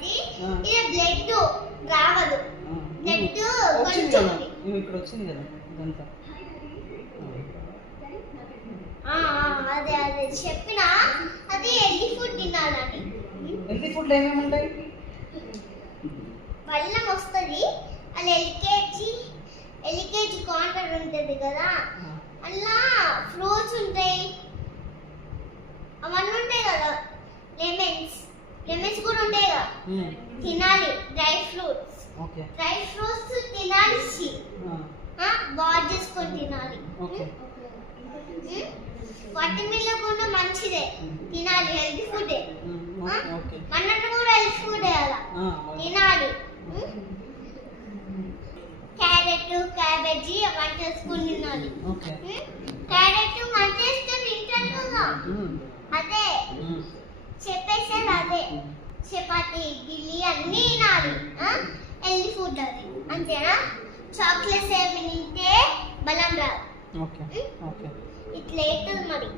ఇది ఇది blood రావదు blood కొంచెం ఇక్కడ వచ్చింది కదా ఇదంతా అదే అదే చెప్పినా అది హెల్తీ ఫుడ్ తినాలని హెల్తీ ఫుడ్ ఏమేమి ఉంటాయి బెల్లం వస్తుంది అది ఎల్కేజీ కౌంటర్ ఉంటుంది కదా అలా ఫ్రూట్స్ ఉంటాయి అవన్నీ ఉంటాయి కదా లెమన్స్ కూడా ఉంటాయి కదా తినాలి డ్రై ఫ్రూట్స్ తినాలి బాగా చేసుకొని తినాలి వాటర్ మిల్లన్ కూడా మంచిదే తినాలి హెల్తీ ఫుడ్ మన్నట్టు కూడా హెల్తీ ఫుడ్ అలా తినాలి క్యారెట్ క్యాబేజీ అవన్నీ చేసుకొని తినాలి క్యారెట్ మంచిగా ఇష్టం తింటాను కదా అదే చెప్పేసారు అదే చపాతి ఇడ్లీ అన్నీ తినాలి హెల్తీ ఫుడ్ అది అంతేనా చాక్లెట్స్ ఏమి తింటే బలం రాదు ఇట్లా అవుతుంది మరి